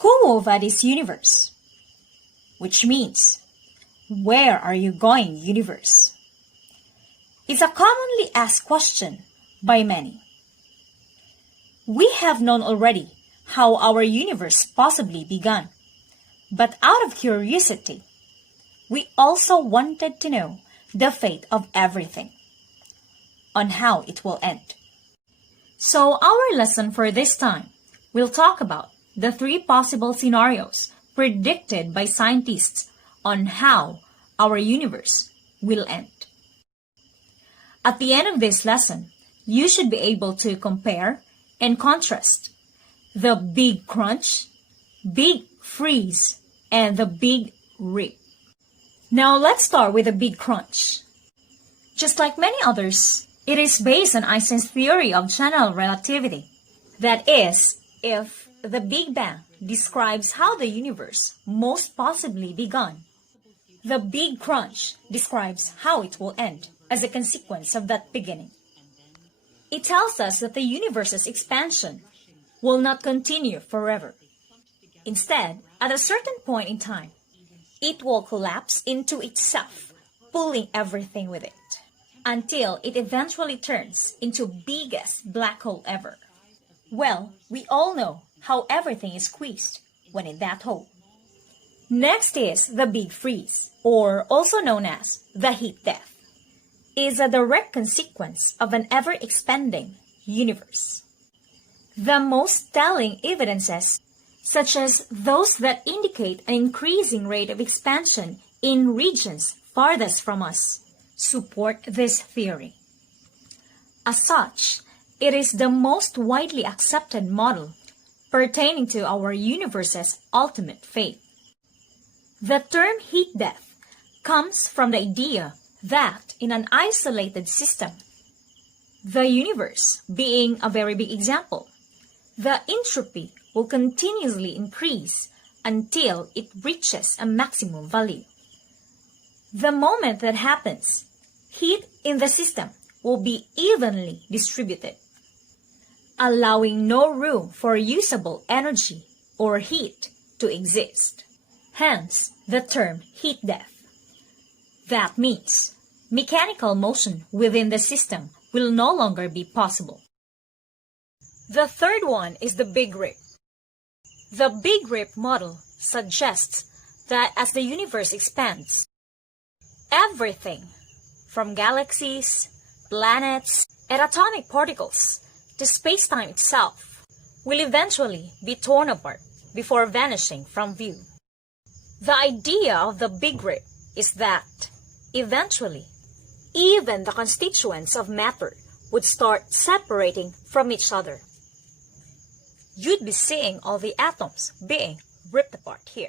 Quo vadis universe? Which means, where are you going, universe? It's a commonly asked question by many. We have known already how our universe possibly began, but out of curiosity, we also wanted to know the fate of everything, on how it will end. So our lesson for this time will talk about the 3 possible scenarios predicted by scientists on how our universe will end. At the end of this lesson, you should be able to compare and contrast the Big Crunch, Big Freeze, and the Big Rip. Now let's start with the Big Crunch. Just like many others, it is based on Einstein's theory of general relativity. That is, if the Big Bang describes how the universe most possibly began, the Big Crunch describes how it will end as a consequence of that beginning. It tells us that the universe's expansion will not continue forever. Instead, at a certain point in time, it will collapse into itself, pulling everything with it, until it eventually turns into biggest black hole ever. Well, we all know how everything is squeezed when in that hole. Next is the Big Freeze, or also known as the heat death. It is a direct consequence of an ever-expanding universe. The most telling evidences, such as those that indicate an increasing rate of expansion in regions farthest from us, support this theory. As such, it is the most widely accepted model pertaining to our universe's ultimate fate. The term heat death comes from the idea that in an isolated system, the universe being a very big example, the entropy will continuously increase until it reaches a maximum value. The moment that happens, heat in the system will be evenly distributed, allowing no room for usable energy or heat to exist. Hence, the term heat death. That means mechanical motion within the system will no longer be possible. The third one is the Big Rip. The Big Rip model suggests that as the universe expands, everything from galaxies, planets, and atomic particles to space-time itself will eventually be torn apart before vanishing from view. The idea of the Big Rip is that, eventually, even the constituents of matter would start separating from each other. You'd be seeing all the atoms being ripped apart here.